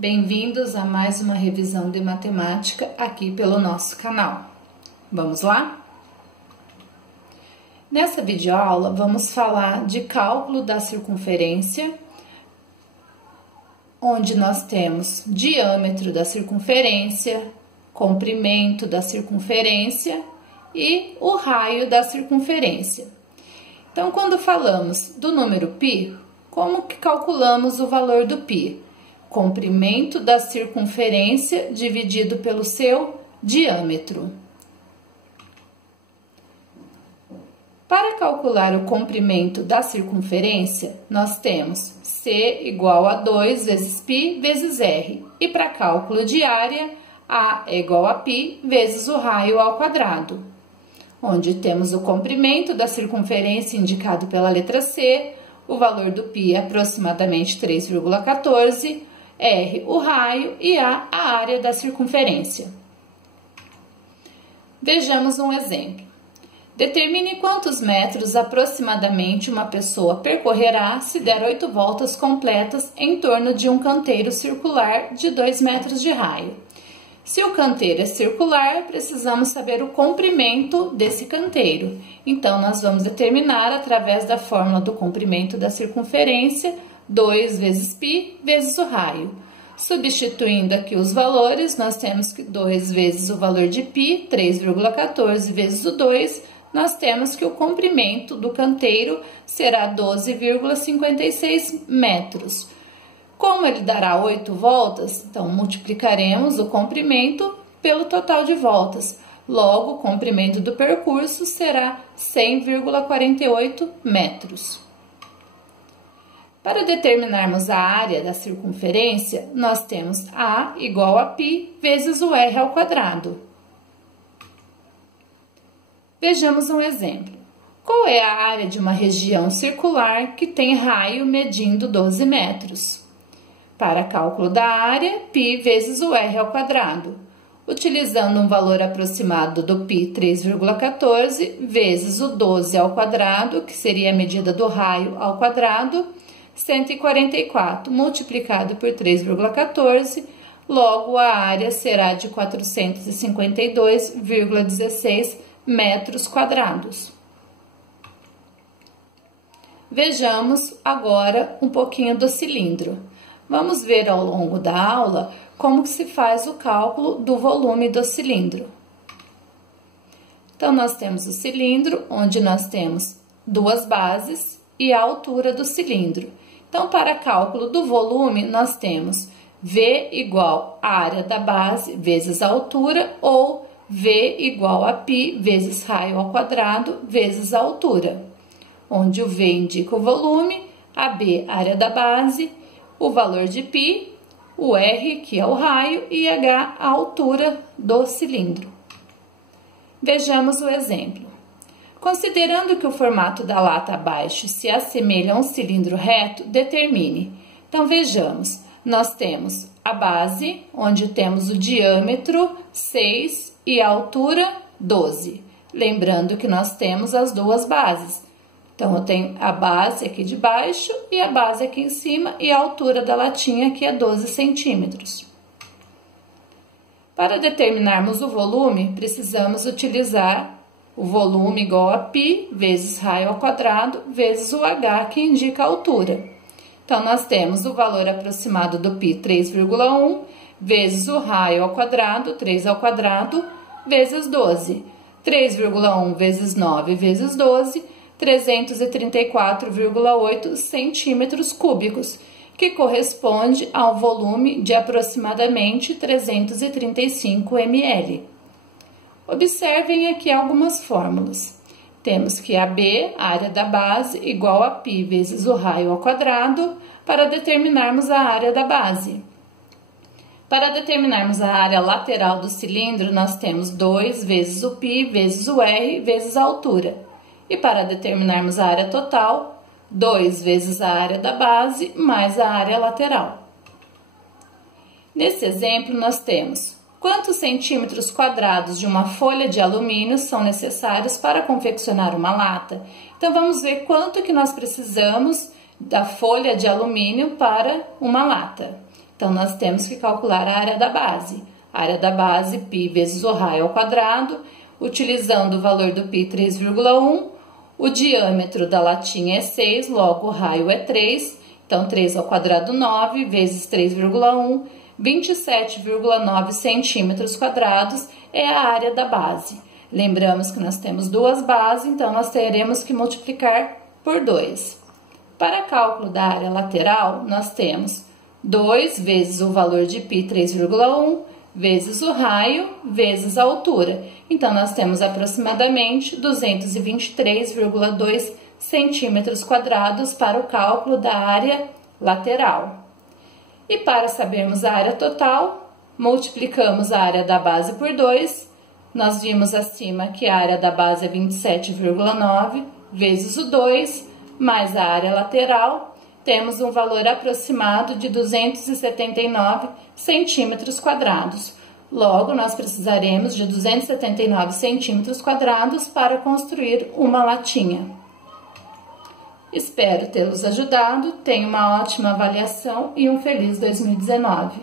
Bem-vindos a mais uma revisão de matemática aqui pelo nosso canal. Vamos lá? Nessa videoaula vamos falar de cálculo da circunferência, onde nós temos diâmetro da circunferência, comprimento da circunferência e o raio da circunferência. Então, quando falamos do número π, como que calculamos o valor do π? Comprimento da circunferência dividido pelo seu diâmetro. Para calcular o comprimento da circunferência, nós temos C igual a 2 vezes π vezes R. E para cálculo de área, A é igual a π vezes o raio ao quadrado, onde temos o comprimento da circunferência indicado pela letra C, o valor do π é aproximadamente 3,14, R o raio e A a área da circunferência. Vejamos um exemplo. Determine quantos metros aproximadamente uma pessoa percorrerá se der 8 voltas completas em torno de um canteiro circular de 2 metros de raio. Se o canteiro é circular, precisamos saber o comprimento desse canteiro. Então, nós vamos determinar através da fórmula do comprimento da circunferência, 2 vezes π vezes o raio. Substituindo aqui os valores, nós temos que 2 vezes o valor de π, 3,14 vezes o 2, nós temos que o comprimento do canteiro será 12,56 metros. Como ele dará 8 voltas, então multiplicaremos o comprimento pelo total de voltas. Logo, o comprimento do percurso será 100,48 metros. Para determinarmos a área da circunferência, nós temos A igual a π vezes o R ao quadrado. Vejamos um exemplo. Qual é a área de uma região circular que tem raio medindo 12 metros? Para cálculo da área, π vezes o R ao quadrado. Utilizando um valor aproximado do π 3,14 vezes o 12 ao quadrado, que seria a medida do raio ao quadrado, 144 multiplicado por 3,14, logo a área será de 452,16 metros quadrados. Vejamos agora um pouquinho do cilindro. Vamos ver ao longo da aula como se faz o cálculo do volume do cilindro. Então, nós temos o cilindro, onde nós temos duas bases e a altura do cilindro. Então, para cálculo do volume, nós temos V igual a área da base vezes a altura, ou V igual a π vezes raio ao quadrado vezes a altura, onde o V indica o volume, a B a área da base, o valor de π, o R, que é o raio, e H, a altura do cilindro. Vejamos o exemplo. Considerando que o formato da lata abaixo se assemelha a um cilindro reto, determine. Então, vejamos. Nós temos a base, onde temos o diâmetro 6 e a altura 12. Lembrando que nós temos as duas bases. Então, eu tenho a base aqui de baixo e a base aqui em cima, e a altura da latinha, que é 12 centímetros. Para determinarmos o volume, precisamos utilizar o volume igual a π vezes raio ao quadrado vezes o H, que indica a altura. Então, nós temos o valor aproximado do π, 3,1, vezes o raio ao quadrado, 3 ao quadrado, vezes 12. 3,1 vezes 9 vezes 12, 334,8 centímetros cúbicos, que corresponde ao volume de aproximadamente 335 ml. Observem aqui algumas fórmulas. Temos que AB, a área da base, igual a π vezes o raio ao quadrado, para determinarmos a área da base. Para determinarmos a área lateral do cilindro, nós temos 2 vezes o π vezes o R vezes a altura. E para determinarmos a área total, 2 vezes a área da base mais a área lateral. Nesse exemplo, nós temos quantos centímetros quadrados de uma folha de alumínio são necessários para confeccionar uma lata. Então, vamos ver quanto que nós precisamos da folha de alumínio para uma lata. Então, nós temos que calcular a área da base. A área da base, π vezes o raio ao quadrado, utilizando o valor do π 3,1, o diâmetro da latinha é 6, logo o raio é 3, então 3 ao quadrado 9, vezes 3,1, 27,9 centímetros quadrados é a área da base. Lembramos que nós temos duas bases, então nós teremos que multiplicar por 2. Para cálculo da área lateral, nós temos 2 vezes o valor de π 3,1, vezes o raio, vezes a altura. Então, nós temos aproximadamente 223,2 centímetros quadrados para o cálculo da área lateral. E para sabermos a área total, multiplicamos a área da base por 2. Nós vimos acima que a área da base é 27,9 vezes o 2, mais a área lateral, temos um valor aproximado de 279 centímetros quadrados. Logo, nós precisaremos de 279 centímetros quadrados para construir uma latinha. Espero tê-los ajudado, tenha uma ótima avaliação e um feliz 2019.